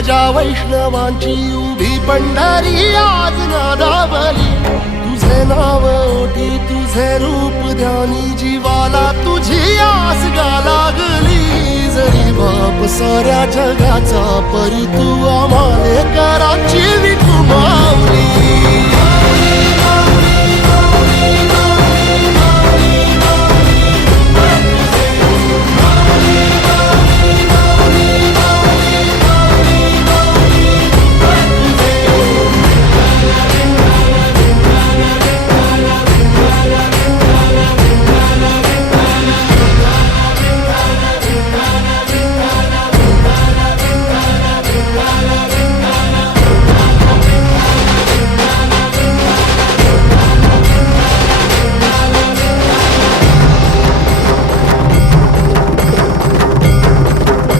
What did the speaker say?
गजा वैष्णवांची उभी पंढरी आज नादावली, तुझे नाव ओटी तुझे रूप ध्यानी, जीवाला तुझी आस गा लागली। जरी बाप साऱ्या जगाचा परी तू आम्हाले कराची विठू माऊली।